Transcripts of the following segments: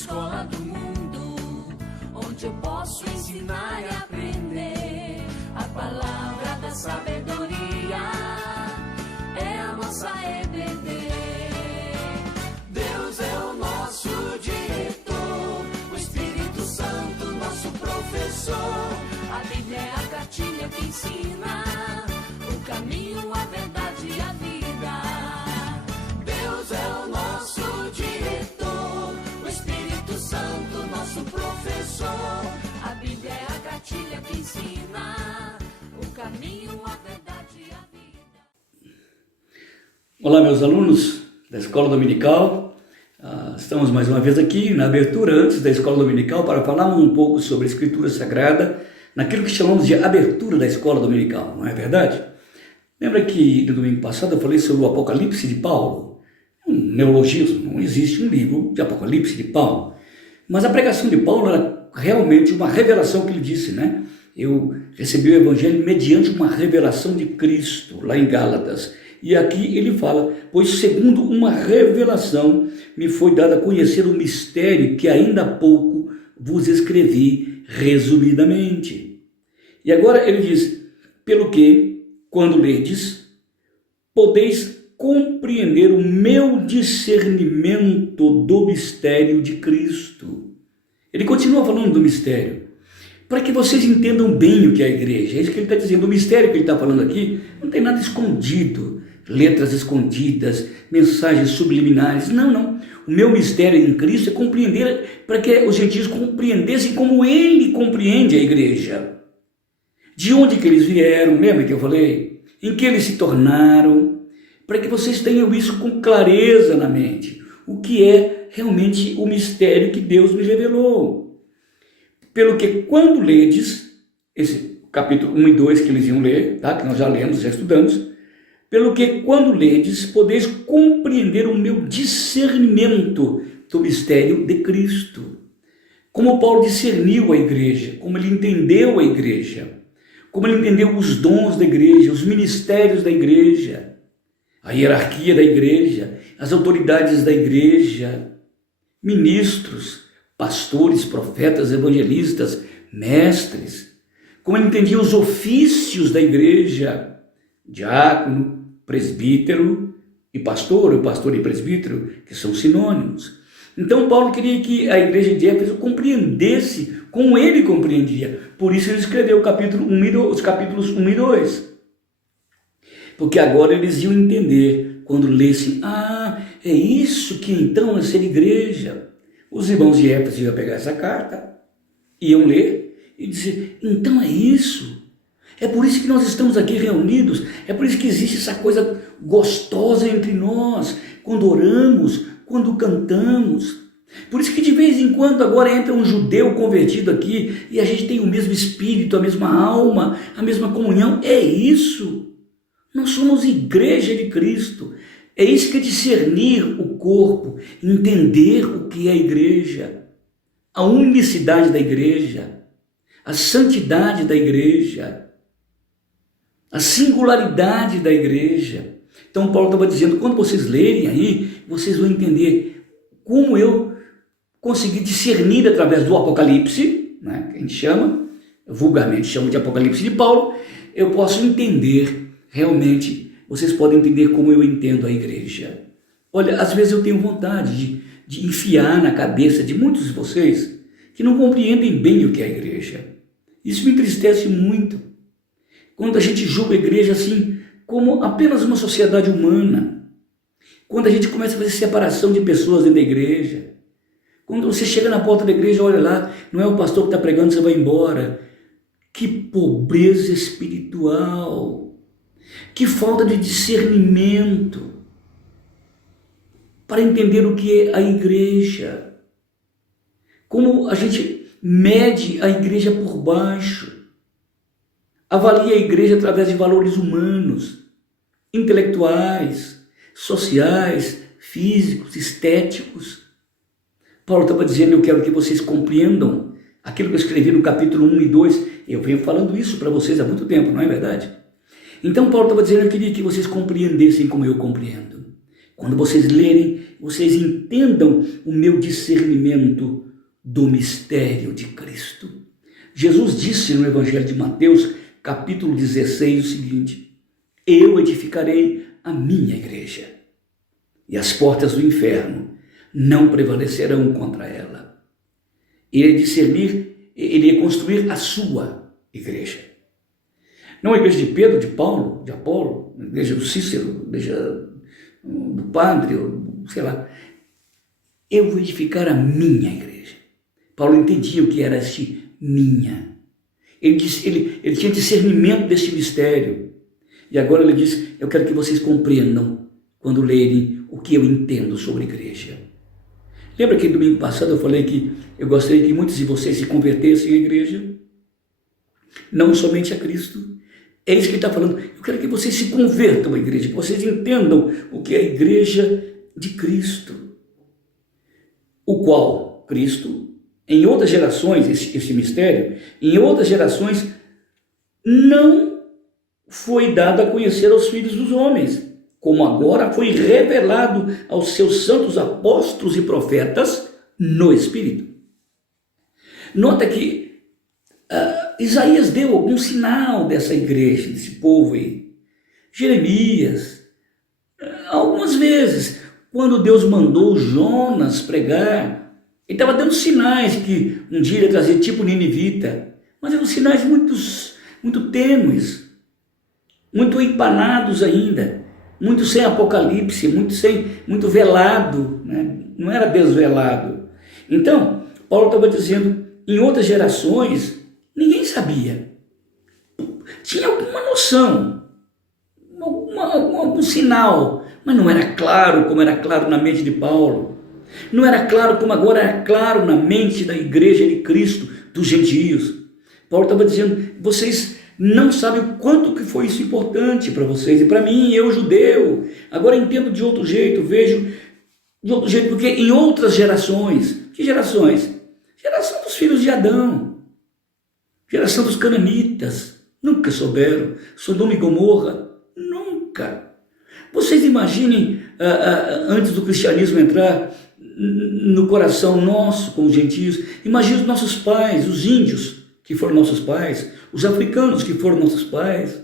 escola do mundo, onde eu posso ensinar e aprender. A palavra da sabedoria é a nossa EBD. Deus é o nosso diretor, o Espírito Santo nosso professor. A Bíblia é a cartilha que ensina o caminho, a verdade e a vida. Deus é o nosso diretor, o Espírito Santo nosso professor. A Bíblia é a cartilha que ensina o caminho, a verdade e a vida. Olá, meus alunos da Escola Dominical. Estamos mais uma vez aqui na abertura antes da Escola Dominical para falarmos um pouco sobre a Escritura Sagrada, naquilo que chamamos de abertura da Escola Dominical, não é verdade? Lembra que no domingo passado eu falei sobre o Apocalipse de Paulo? Um neologismo, não existe um livro de Apocalipse de Paulo. Mas a pregação de Paulo era realmente uma revelação que ele disse, né? Eu recebi o Evangelho mediante uma revelação de Cristo, lá em Gálatas. E aqui ele fala, pois segundo uma revelação me foi dado a conhecer o mistério que ainda há pouco vos escrevi resumidamente. E agora ele diz, pelo que, quando ledes, podeis compreender o meu discernimento do mistério de Cristo. Ele continua falando do mistério, para que vocês entendam bem o que é a igreja. É isso que ele está dizendo, o mistério que ele está falando aqui não tem nada escondido, letras escondidas, mensagens subliminares, não. O meu mistério em Cristo é compreender, para que os gentios compreendessem como ele compreende a igreja. De onde que eles vieram, lembra que eu falei? Em que eles se tornaram, para que vocês tenham isso com clareza na mente. O que é realmente o mistério que Deus me revelou. Pelo que quando ledes, esse capítulo 1 e 2 que eles iam ler, tá? Que nós já lemos, já estudamos, pelo que quando ledes, podeis compreender o meu discernimento do mistério de Cristo. Como Paulo discerniu a igreja, como ele entendeu a igreja, como ele entendeu os dons da igreja, os ministérios da igreja, a hierarquia da igreja, as autoridades da igreja, ministros, pastores, profetas, evangelistas, mestres, como ele entendia os ofícios da igreja, diácono, presbítero e pastor, o pastor e presbítero, que são sinônimos. Então Paulo queria que a igreja de Éfeso compreendesse como ele compreendia. Por isso ele escreveu os capítulos 1 e 2. Porque agora eles iam entender, quando lessem, é isso que então é ser igreja. Os irmãos de Éfeso iam pegar essa carta, iam ler e dizer, então é isso. É por isso que nós estamos aqui reunidos, é por isso que existe essa coisa gostosa entre nós, quando oramos, quando cantamos. Por isso que de vez em quando agora entra um judeu convertido aqui e a gente tem o mesmo espírito, a mesma alma, a mesma comunhão. É isso. Nós somos igreja de Cristo. É isso que é discernir o corpo, entender o que é a igreja, a unicidade da igreja, a santidade da igreja, a singularidade da igreja. Então Paulo estava dizendo, quando vocês lerem aí, vocês vão entender como eu consegui discernir através do Apocalipse, né, que a gente vulgarmente chama de Apocalipse de Paulo, eu posso entender realmente, vocês podem entender como eu entendo a igreja. Olha, às vezes eu tenho vontade de enfiar na cabeça de muitos de vocês que não compreendem bem o que é a igreja. Isso me entristece muito. Quando a gente julga a igreja assim, como apenas uma sociedade humana. Quando a gente começa a fazer separação de pessoas dentro da igreja. Quando você chega na porta da igreja, olha lá, não é o pastor que está pregando, você vai embora. Que pobreza espiritual. Que falta de discernimento para entender o que é a igreja. Como a gente mede a igreja por baixo. Avalia a igreja através de valores humanos, intelectuais, sociais, físicos, estéticos. Paulo estava dizendo, eu quero que vocês compreendam aquilo que eu escrevi no capítulo 1 e 2. Eu venho falando isso para vocês há muito tempo, não é verdade? Então Paulo estava dizendo, eu queria que vocês compreendessem como eu compreendo. Quando vocês lerem, vocês entendam o meu discernimento do mistério de Cristo. Jesus disse no Evangelho de Mateus, capítulo 16, o seguinte: eu edificarei a minha igreja, e as portas do inferno não prevalecerão contra ela. Ele ia construir a sua igreja. Não a igreja de Pedro, de Paulo, de Apolo, a igreja do Cícero, a igreja do padre, sei lá. Eu vou edificar a minha igreja. Paulo entendia o que era este minha. Ele tinha discernimento deste mistério. E agora ele diz: eu quero que vocês compreendam quando lerem o que eu entendo sobre a igreja. Lembra que domingo passado eu falei que eu gostaria que muitos de vocês se convertessem à igreja? Não somente a Cristo. É isso que ele está falando. Eu quero que vocês se convertam à igreja, que vocês entendam o que é a igreja de Cristo. O qual Cristo, em outras gerações, esse mistério, em outras gerações, não foi dado a conhecer aos filhos dos homens, como agora foi revelado aos seus santos apóstolos e profetas no Espírito. Nota que Isaías deu algum sinal dessa igreja, desse povo aí. Jeremias, algumas vezes, quando Deus mandou Jonas pregar, ele estava dando sinais que um dia ele ia trazer tipo ninivita, mas eram sinais muito tênues, muito empanados ainda, muito sem apocalipse, muito velado, né? Não era desvelado. Então, Paulo estava dizendo, em outras gerações, ninguém sabia. Tinha alguma noção, algum sinal, mas não era claro como era claro na mente de Paulo. Não era claro como agora era claro na mente da igreja de Cristo, dos gentios. Paulo estava dizendo, vocês não sabem o quanto que foi isso importante para vocês e para mim, eu judeu. Agora entendo de outro jeito, vejo de outro jeito, porque em outras gerações, que gerações? Geração dos filhos de Adão, geração dos cananitas, nunca souberam. Sodoma e Gomorra, nunca. Vocês imaginem, antes do cristianismo entrar no coração nosso, como gentios, imaginem os nossos pais, os índios que foram nossos pais, os africanos que foram nossos pais,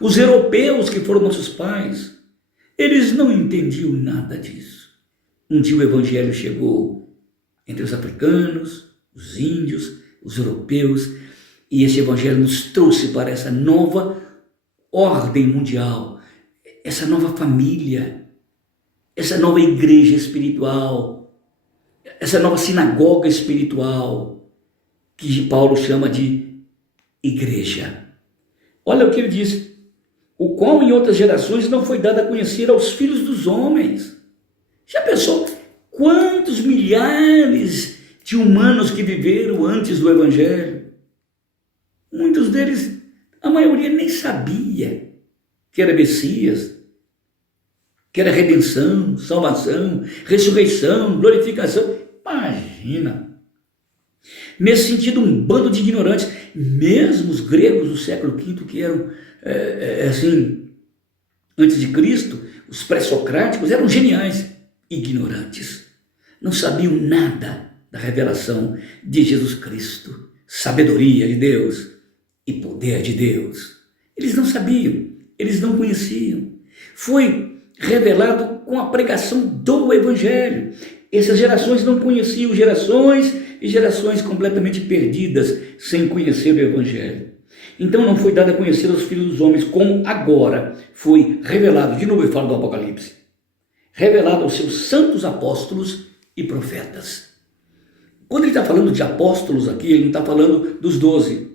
os europeus que foram nossos pais. Eles não entendiam nada disso. Um dia o evangelho chegou entre os africanos, os índios, os europeus, e esse evangelho nos trouxe para essa nova ordem mundial, essa nova família, essa nova igreja espiritual, essa nova sinagoga espiritual, que Paulo chama de igreja. Olha o que ele diz: o qual em outras gerações não foi dado a conhecer aos filhos dos homens. Já pensou quantos milhares de humanos que viveram antes do evangelho? Muitos deles, a maioria nem sabia que era Messias, que era redenção, salvação, ressurreição, glorificação. Imagina! Nesse sentido, um bando de ignorantes, mesmo os gregos do século V, que eram, assim, antes de Cristo, os pré-socráticos, eram geniais, ignorantes. Não sabiam nada da revelação de Jesus Cristo, sabedoria de Deus e poder de Deus. Eles não sabiam, eles não conheciam. Foi revelado com a pregação do Evangelho. Essas gerações não conheciam, gerações e gerações completamente perdidas, sem conhecer o Evangelho. Então não foi dado a conhecer aos filhos dos homens, como agora foi revelado, de novo eu falo do Apocalipse, revelado aos seus santos apóstolos e profetas. Quando ele está falando de apóstolos aqui, ele não está falando dos 12.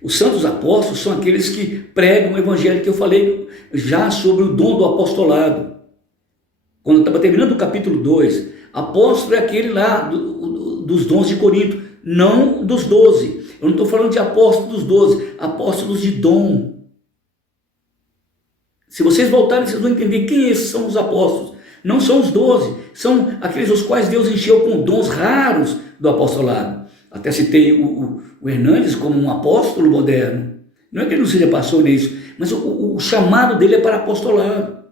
Os santos apóstolos são aqueles que pregam o Evangelho que eu falei já sobre o dom do apostolado. Quando eu estava terminando o capítulo 2, apóstolo é aquele lá dos dons de Corinto, não dos 12. Eu não estou falando de apóstolos dos 12, apóstolos de dom. Se vocês voltarem, vocês vão entender quem esses são os apóstolos. Não são os 12, são aqueles os quais Deus encheu com dons raros do apostolado. Até citei o Hernandes como um apóstolo moderno. Não é que ele não seja pastor nisso, mas o chamado dele é para apostolado.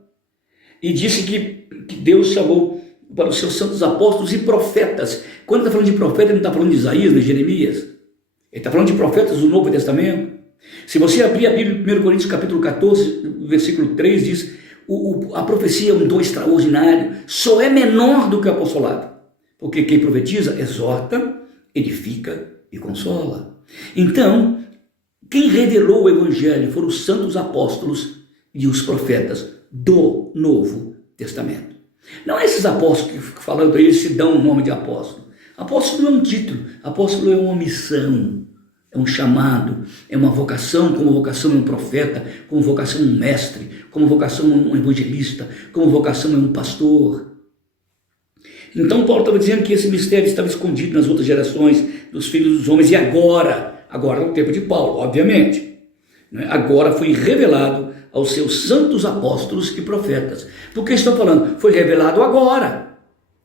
E disse que Deus chamou para os seus santos apóstolos e profetas. Quando está falando de profeta, ele não está falando de Isaías, nem de Jeremias. Ele está falando de profetas do Novo Testamento. Se você abrir a Bíblia, 1 Coríntios capítulo 14, versículo 3, diz, a profecia é um dom extraordinário, só é menor do que o apostolado. Porque quem profetiza, exorta, edifica e consola. Então, quem revelou o Evangelho foram os santos apóstolos e os profetas do Novo Testamento. Não é esses apóstolos que falando para eles se dão o nome de apóstolo. Apóstolo não é um título, apóstolo é uma missão, é um chamado, é uma vocação, como vocação é um profeta, como vocação é um mestre, como vocação é um evangelista, como vocação é um pastor. Então Paulo estava dizendo que esse mistério estava escondido nas outras gerações dos filhos dos homens, e agora no tempo de Paulo, obviamente, agora foi revelado aos seus santos apóstolos e profetas. Por que estão falando? Foi revelado agora.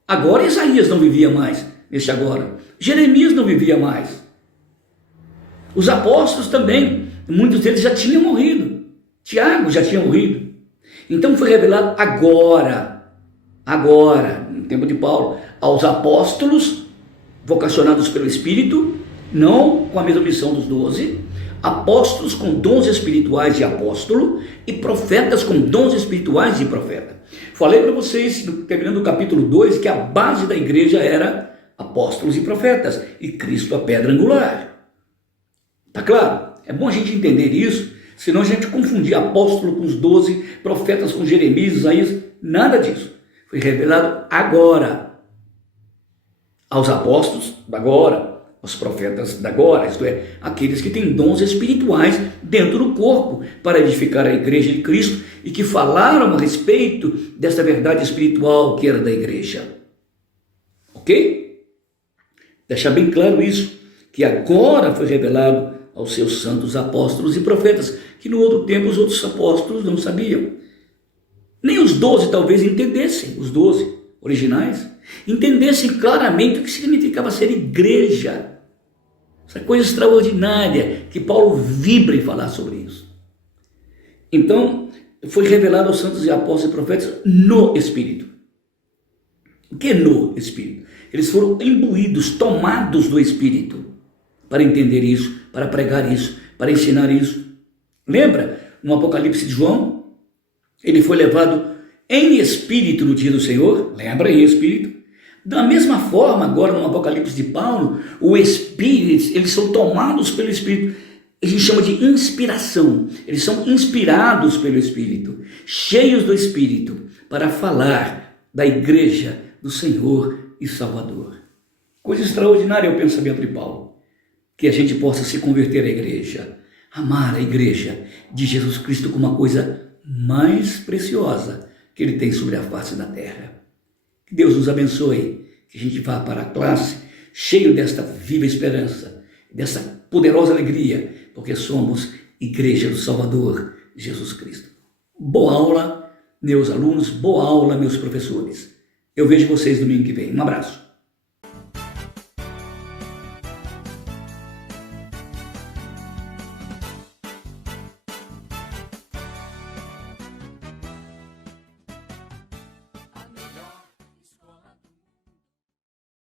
Agora Isaías não vivia mais, nesse agora. Jeremias não vivia mais. Os apóstolos também, muitos deles já tinham morrido. Tiago já tinha morrido. Então foi revelado agora, no tempo de Paulo, aos apóstolos, vocacionados pelo Espírito, não com a mesma missão dos 12, apóstolos com dons espirituais de apóstolo e profetas com dons espirituais de profeta. Falei para vocês, terminando o capítulo 2, que a base da igreja era apóstolos e profetas, e Cristo a pedra angular. Tá claro? É bom a gente entender isso, senão a gente confundir apóstolo com os 12, profetas com Jeremias, Isaías, nada disso. Foi revelado agora aos apóstolos agora, aos profetas da agora, isto é, aqueles que têm dons espirituais dentro do corpo para edificar a igreja de Cristo e que falaram a respeito dessa verdade espiritual que era da igreja. Ok? Deixar bem claro isso, que agora foi revelado aos seus santos apóstolos e profetas, que no outro tempo os outros apóstolos não sabiam. Nem os 12 talvez entendessem, os 12 originais, entendessem claramente o que significava ser igreja. Essa coisa extraordinária que Paulo vibra em falar sobre isso. Então, foi revelado aos santos e apóstolos e profetas no Espírito. O que é no Espírito? Eles foram imbuídos, tomados do Espírito, para entender isso, para pregar isso, para ensinar isso. Lembra, no Apocalipse de João, ele foi levado em espírito no dia do Senhor, lembra, em espírito? Da mesma forma, agora no Apocalipse de Paulo, o Espírito, eles são tomados pelo Espírito, a gente chama de inspiração, eles são inspirados pelo Espírito, cheios do Espírito, para falar da igreja do Senhor e Salvador. Coisa extraordinária é o pensamento de Paulo, que a gente possa se converter à igreja, amar a igreja de Jesus Cristo como uma coisa mais preciosa que ele tem sobre a face da terra. Que Deus nos abençoe, que a gente vá para a classe cheio desta viva esperança, dessa poderosa alegria, porque somos igreja do Salvador, Jesus Cristo. Boa aula, meus alunos, boa aula, meus professores. Eu vejo vocês domingo que vem. Um abraço.